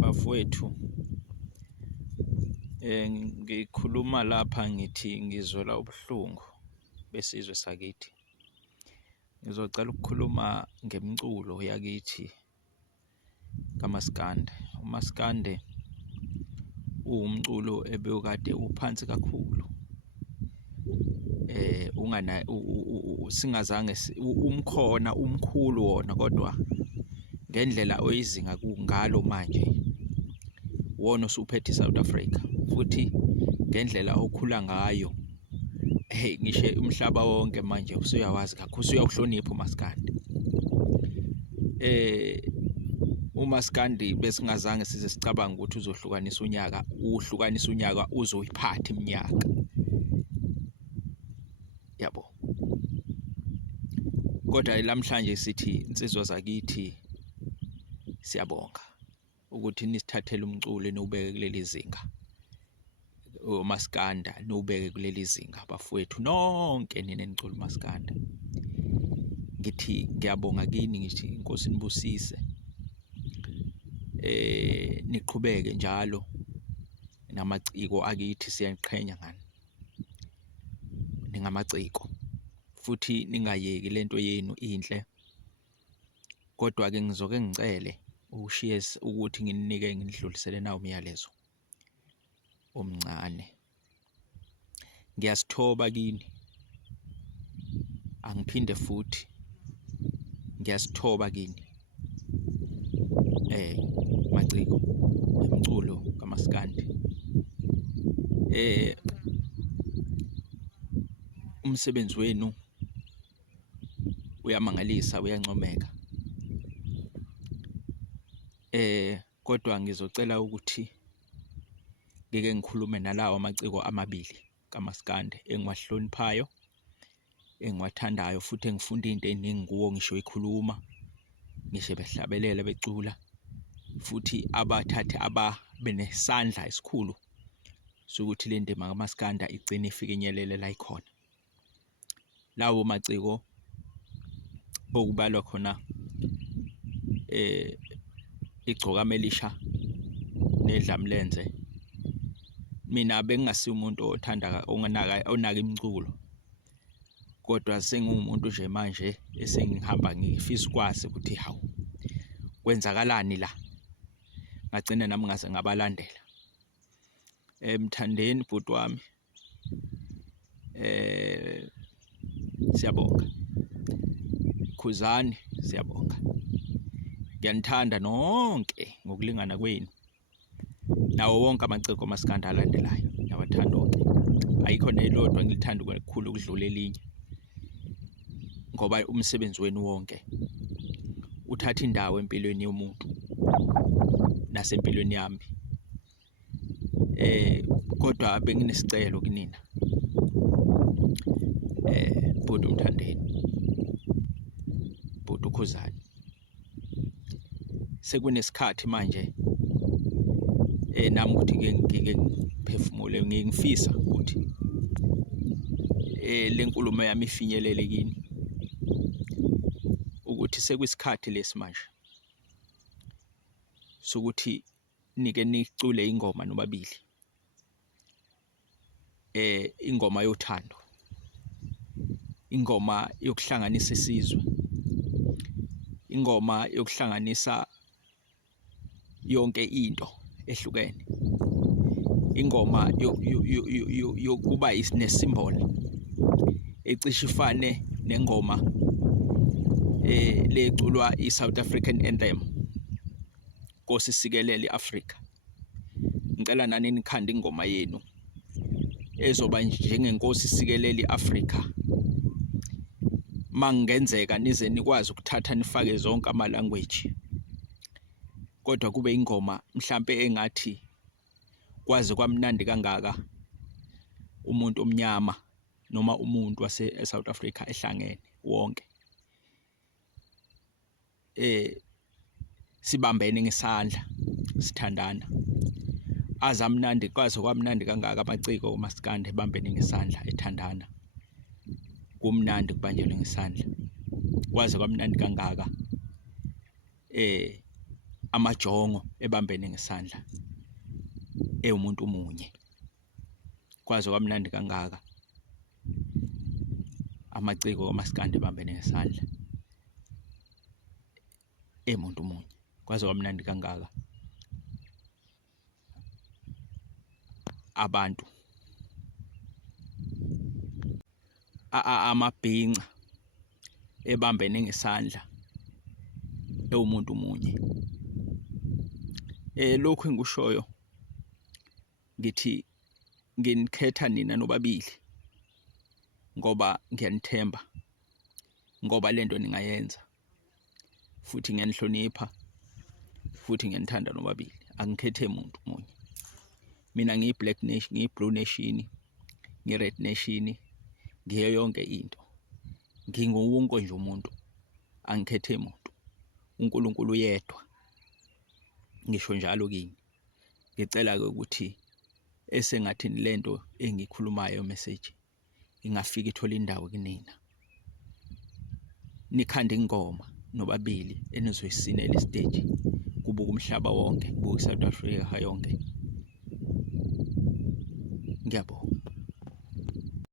Bafowethu, ngikhuluma lapha ngithi ngizwela ubuhlungu besizwe sakithi. Ngizocela ukukhuluma ngemculo yakithi kaMaskandi. uMaskandi uwumculo ebekade uphansi kakhulu, singazange umkhona umkhulu wona, kodwa ngendlela oyizinga kungalo manje wona osuphethe iSouth Africa, futhi ngendlela okhula ngayo ngisho umhlaba wonke manje usuyawazi kakhulu, usuyawuhlonipha uMaskandi. uMaskandi besingazange size sicabanga ukuthi uhlukanisa unyaka uzoyiphatha iminyaka, yabo. Kodwa namhlanje sithi insizwa zakithi siyabonga ukuthi nisithathele umculo niwubeke kuleli zinga, uMaskanda niwubeke kuleli zinga. Bafowethu nonke nina nicula uMaskanda, ngithi ngiyabonga kini, ngithi inkosi nibusise, niqhubeke njalo namaciko akithi, siyaqhenya ngani ningamaciko, futhi ningayeki lento yenu inhle. Kodwa-ke ngizoke ngicele ushiye ukuthi nginike ngidlulisele nawo umyalezo omncane. Ngiyasithoba kini, angiphinde futhi ngiyasithoba kini maciko emculo kaMaskandi. Umsebenzi wenu uyamangalisa, uyancomeka, kodwa ngizocela ukuthi ngike ngikhulume nalawo amaciko amabili kaMaskandi engiwahloniphayo, engiwathandayo, futhi engifunda into eningi kuwo, ngisho ekhuluma, ngisho behlabelela, becula, futhi abathathe benesandla esikhulu sokuthi le ndima kaMaskanda igcine ifikenyelele la ikhona. Lawo maciko okubalwa khona igcokama elisha nedlamlenze. Mina bengingasi umuntu onaka imculo, kodwa sengumuntu nje manje esengihamba ngifisa ukwazi ukuthi hawu kwenzakalani la, ngagcina nami ngaze ngabalandela. Mthandeni bhuti wami, siyabonga. Khuzani, siyabonga. Ngiyanithanda nonke ngokulingana kwenu, nawo wonke amaciko kaMaskandi alandelayo ngiyawathanda wonke. Ayikho nelodwa ngilithanda kakhulu ukudlula elinye, ngoba umsebenzi wenu wonke uthatha indawo empilweni yomuntu nasempilweni yami. Kodwa benginesicelo kunina, bhuti uMthandeni, bhuti uKhuzani, sekunesikhathi manje nami ukuthi ngike ngiphefumule, ngifisa ukuthi le nkulumo yami ifinyelele kini, ukuthi sekuyisikhathi lesi manje sokuthi nike nicule ingoma nobabili, ingoma yothando, ingoma yokuhlanganisa isizwe, ingoma yokuhlanganisa yonke into ehlukene, ingoma yokuba nesimboli ecishe ifane nengoma leculwa iSouth African anthem, Nkosi sikelele iAfrika. Ngicela nani nikhande ingoma yenu ezoba njengenkosi sikelele iAfrika. Mangenzeka nize nikwazi ukuthatha nifake zonke ama-language, kodwa kube ingoma mhlambe engathi kwazi kwamnandi kangaka umuntu omnyama noma umuntu wase-South Africa ehlangene wonke, sibambene ngesandla, sithandana. Azamnandi, kwazi kwamnandi kangaka amaciko kaMaskandi ebambene ngesandla ethandana. Kumnandi kubanjelwe ngesandla, kwazi kwamnandi kangaka amajongo ebambene ngesandla ewumuntu munye. Kwaze kwamnandi kangaka amaciko kaMaskandi ebambene ngesandla emuntu munye. Kwaze kwamnandi kangaka abantu amabhinca ebambene ngesandla ewumuntu munye. Lokhu engikushoyo ngithi nginikhetha nina nobabili ngoba ngiyanithemba, ngoba lento ningayenza, futhi ngiyanihlonipha, futhi ngiyanithanda nobabili. Angikhethe umuntu munye. Mina ngiyi-Black Nation, ngiyi-Blue Nation, ngi-Red Nation, ngiyo yonke into. Nginguwonke nje umuntu, angikhethe muntu. uNkulunkulu yedwa. Ngisho njalo kini. Ngicela-ke ukuthi esengathi lento engikhulumayo message ingafika ithola indawo kinina. Nikhande ingoma nobabili enizoyisinela istage kubuka umhlaba wonke, kubuka iSouth Africa yonke. Ngiyabonga.